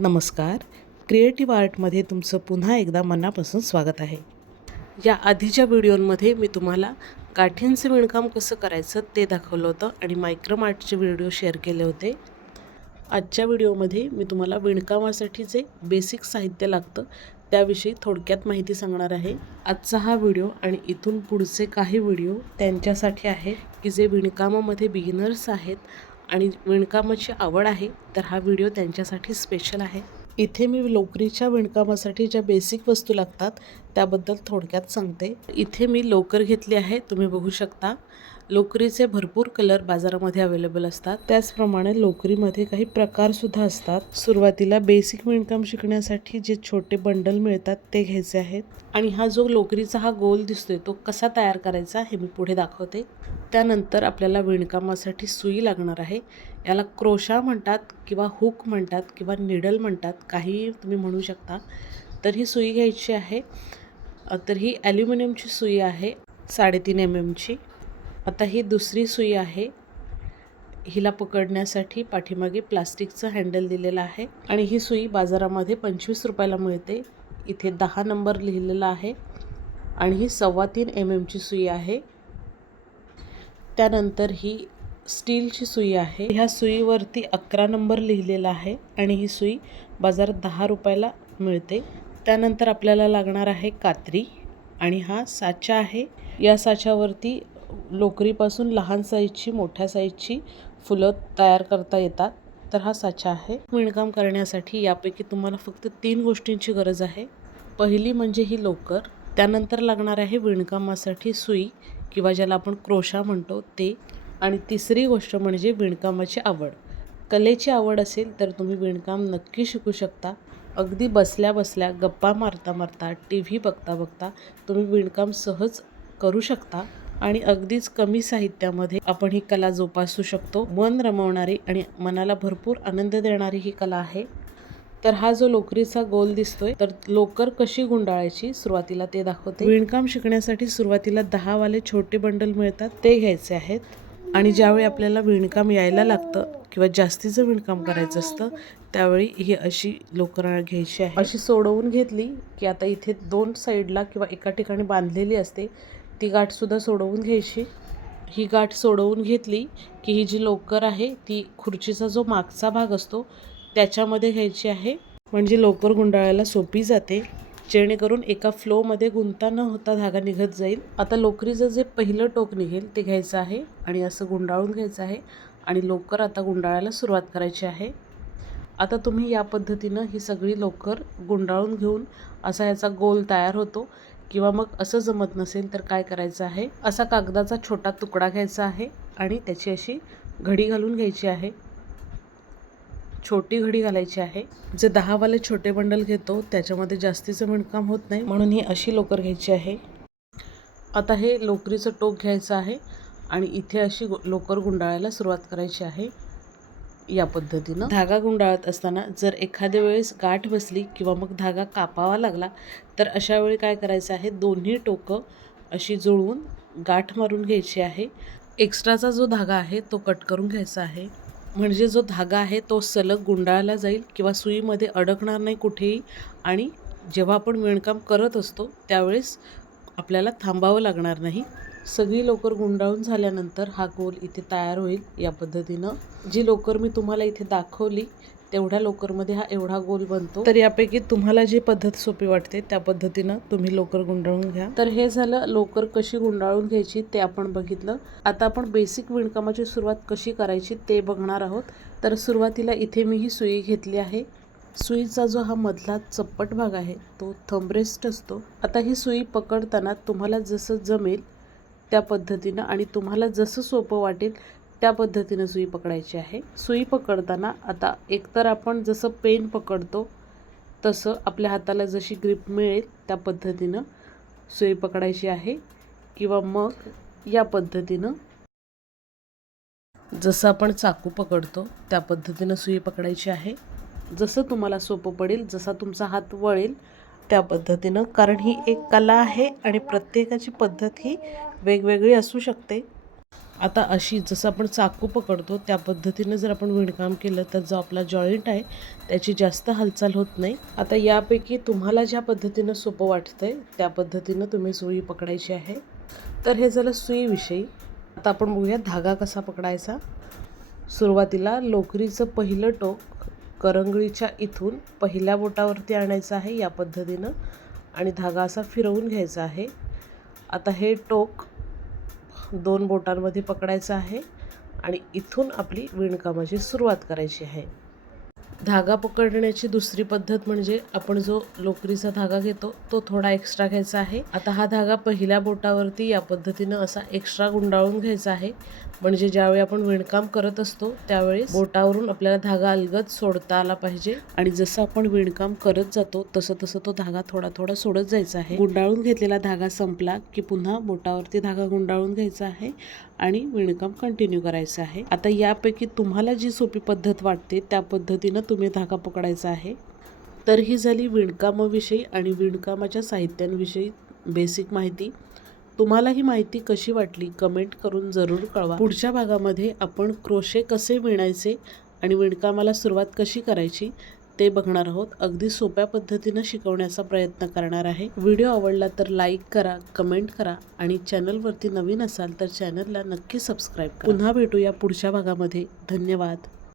नमस्कार. क्रिएटिव्ह आर्टमध्ये तुमचं पुन्हा एकदा मनापासून स्वागत आहे. या आधीच्या व्हिडिओमध्ये मी तुम्हाला गाठींचं विणकाम कसं करायचं ते दाखवलं होतं आणि मायक्रम आर्टचे व्हिडिओ शेअर केले होते. आजच्या व्हिडिओमध्ये मी तुम्हाला विणकामासाठी जे बेसिक साहित्य लागतं त्याविषयी थोडक्यात माहिती सांगणार आहे. आजचा हा व्हिडिओ आणि इथून पुढचे काही व्हिडिओ त्यांच्यासाठी आहे की जे विणकामामध्ये बिगिनर्स आहेत आणि विणकामाची आवड आहे तर हा व्हिडिओ त्यांच्यासाठी स्पेशल आहे. इथे मी लोकरीच्या विणकामासाठी ज्या बेसिक वस्तू लागतात त्याबद्दल थोडक्यात सांगते. इथे मी लोकर घेतली आहे तुम्ही बघू शकता. लोकरीचे भरपूर कलर बाजारामध्ये अवेलेबल असतात. त्याचप्रमाणे लोकरीमध्ये काही प्रकारसुद्धा असतात. सुरुवातीला बेसिक विणकाम शिकण्यासाठी जे छोटे बंडल मिळतात ते घ्यायचे आहेत. आणि हा जो लोकरीचा हा गोल दिसतोय तो कसा तयार करायचा हे मी पुढे दाखवते. त्यानंतर आपल्याला विणकामासाठी सुई लागणार आहे. याला क्रोशा म्हणतात किंवा हुक म्हणतात किंवा निडल म्हणतात काही तुम्ही म्हणू शकता. तर ही सुई घ्यायची आहे. तर ही ॲल्युमिनियमची सुई आहे साडेतीन एम एमची आता ही दुसरी सुई आहे. हिला पकडण्यासाठी पाठीमागे प्लास्टिकचं हँडल दिलेलं आहे. आणि ही सुई बाजारामध्ये पंचवीस रुपयाला मिळते. इथे दहा नंबर लिहिलेला आहे. आणि ही सव्वा तीन एम एमची सुई आहे. त्यानंतर ही स्टीलची सुई आहे. ह्या सुईवरती अकरा नंबर लिहिलेला आहे. आणि ही सुई बाजारात दहा रुपयाला मिळते. त्यानंतर आपल्याला लागणार आहे कात्री. आणि हा साचा आहे. या साच्यावरती लोकरीपासून लहान साईजची मोठ्या साईजची फुलं तयार करता येतात. तर हा साचा आहे. विणकाम करण्यासाठी यापैकी तुम्हाला फक्त तीन गोष्टींची गरज आहे. पहिली म्हणजे ही लोकर. त्यानंतर लागणार आहे विणकामासाठी सुई किंवा ज्याला आपण क्रोशा म्हणतो ते. आणि तिसरी गोष्ट म्हणजे विणकामाची आवड. कलेची आवड असेल तर तुम्ही विणकाम नक्की शिकू शकता. अगदी बसल्या बसल्या गप्पा मारता मारता टी व्ही बघता बघता तुम्ही विणकाम सहज करू शकता. आणि अगदीच कमी साहित्यामध्ये आपण ही कला जोपासू शकतो. मन रमवणारी आणि मनाला भरपूर आनंद देणारी ही कला आहे. तर हा जो लोकरीचा गोल दिसतोय तर लोकर कशी गुंडाळायची सुरुवातीला ते दाखवते. विणकाम शिकण्यासाठी सुरुवातीला दहा वाले छोटे बंडल मिळतात ते घ्यायचे आहेत. आणि ज्यावेळी आपल्याला विणकाम यायला लागतं किंवा जास्तीचं विणकाम करायचं असतं त्यावेळी ही अशी लोकर घ्यायची आहे अशी सोडवून घेतली की आता इथे दोन साईडला किंवा एका ठिकाणी बांधलेली असते ती गाठसुद्धा सोडवून घ्यायची. ही गाठ सोडवून घेतली की ही जी लोकर आहे ती खुर्चीचा जो मागचा भाग असतो त्याच्यामध्ये घ्यायची आहे. म्हणजे लोकर गुंडाळायला सोपी जाते. जेणेकरून एका फ्लोमध्ये गुंता न होता धागा निघत जाईल. आता लोकरीचं जे पहिलं टोक निघेल ते घ्यायचं आहे आणि असं गुंडाळून घ्यायचं आहे आणि लोकर आता गुंडाळायला सुरुवात करायची आहे. आता तुम्ही या पद्धतीनं ही सगळी लोकर गुंडाळून घेऊन असा याचा गोल तयार होतो. किंवा मग असं जमत नसेल तर काय करायचं आहे? असा कागदाचा छोटा तुकडा घ्यायचा आहे आणि त्याची अशी घडी घालून घ्यायची आहे. छोटी घडी घालायची आहे. जे दहावाले छोटे बंडल घेतो त्याच्यामध्ये जास्तीचं विणकाम होत नाही म्हणून ही अशी लोकर घ्यायची आहे. आता हे लोकरीचं टोक घ्यायचं आहे आणि इथे अशी लोकर गुंडाळायला सुरुवात करायची आहे. या पद्धतीनं. धागा गुंडाळत असताना जर एखाद्या वेळेस गाठ बसली किंवा मग धागा कापावा लागला तर अशा वेळी काय करायचं आहे? दोन्ही टोकं अशी जुळवून गाठ मारून घ्यायची आहे. एक्स्ट्राचा जो धागा आहे तो कट करून घ्यायचा आहे. म्हणजे जो धागा आहे तो सलग गुंडाळला जाईल किंवा सुईमध्ये अडकणार नाही कुठेही आणि जेव्हा आपण विणकाम करत असतो त्यावेळेस आपल्याला थांबावं लागणार नाही. सगळी लोकर गुंडाळून झाल्यानंतर हा गोल इथे तयार होईल या पद्धतीनं. जी लोकर मी तुम्हाला इथे दाखवली तेवढ्या लोकरमध्ये हा एवढा गोल बनतो. तर यापैकी तुम्हाला जी पद्धत सोपी वाटते त्या पद्धतीनं तुम्ही लोकर गुंडाळून घ्या. तर हे झालं लोकर कशी गुंडाळून घ्यायची ते आपण बघितलं. आता आपण बेसिक विणकामाची सुरुवात कशी करायची ते बघणार आहोत. तर सुरुवातीला इथे मी ही सुई घेतली आहे. सुईचा जो हा मधला चप्पट भाग आहे तो थंबरेस्ट असतो. आता ही सुई पकडताना तुम्हाला जसं जमेल त्या पद्धतीनं आणि तुम्हाला जसं सोपं वाटेल त्या पद्धतीनं सुई पकडायची आहे. सुई पकडताना आता एकतर आपण जसं पेन पकडतो तसं आपल्या हाताला जशी ग्रीप मिळेल त्या पद्धतीनं सुई पकडायची आहे किंवा मग या पद्धतीनं जसं आपण चाकू पकडतो त्या पद्धतीनं सुई पकडायची आहे. जसं तुम्हाला सोपं पडेल जसा तुमचा हात वळेल त्या पद्धतीनं कारण ही एक कला आहे आणि प्रत्येकाची पद्धत ही वेगवेगळी असू शकते. आता अशी जसं आपण चाकू पकडतो त्या पद्धतीनं जर आपण विणकाम केलं तर जो आपला जॉईंट आहे त्याची जास्त हालचाल होत नाही. आता यापैकी तुम्हाला ज्या पद्धतीनं सोपं वाटतंय त्या पद्धतीनं तुम्ही सुई पकडायची आहे. तर हे झालं सुईविषयी. आता आपण बघूया धागा कसा पकडायचा. सुरुवातीला लोकरीचं पहिलं टोक करंगळीच्या इथून पहिल्या बोटावरती आणायचं आहे या पद्धतीनं आणि धागा असा फिरवून घ्यायचा आहे. आता हे टोक दोन बोटांमध्ये पकडायचं आहे आणि इथून आपली विणकामाची सुरुवात करायची आहे. धागा पकडण्याची दुसरी पद्धत म्हणजे आपण जो लोकरीचा धागा घेतो तो थोडा एक्स्ट्रा घ्यायचा आहे. आता हा धागा पहिल्या बोटावरती या पद्धतीनं असा एक्स्ट्रा गुंडाळून घ्यायचा आहे. म्हणजे ज्यावेळी आपण विणकाम करत असतो त्यावेळी बोटावरून आपल्याला धागा अलगद सोडता आला पाहिजे. आणि जसं आपण विणकाम करत जातो तसं तसं तो धागा थोडा थोडा सोडत जायचा आहे. गुंडाळून घेतलेला धागा संपला की पुन्हा बोटावरती धागा गुंडाळून घ्यायचा आहे आणि विणकाम कंटिन्यू करायचं आहे. आता यापैकी तुम्हाला जी सोपी पद्धत वाटते त्या पद्धतीनं तुम्ही धागा पकडायचा आहे. तर ही झाली विणकामाविषयी आणि विणकामाच्या साहित्यांविषयी बेसिक माहिती. तुम्हाला ही माहिती कशी वाटली कमेंट करून जरूर कळवा. पुढच्या भागामध्ये आपण क्रोशे कसे विणायचे आणि विणकामाला सुरुवात कशी करायची ते बघणार आहोत. अगदी सोप्या पद्धतीनं शिकवण्याचा प्रयत्न करणार आहे. व्हिडिओ आवडला तर लाईक करा कमेंट करा आणि चॅनलवरती नवीन असाल तर चॅनलला नक्की सबस्क्राईब करा. पुन्हा भेटूया पुढच्या भागामध्ये. धन्यवाद.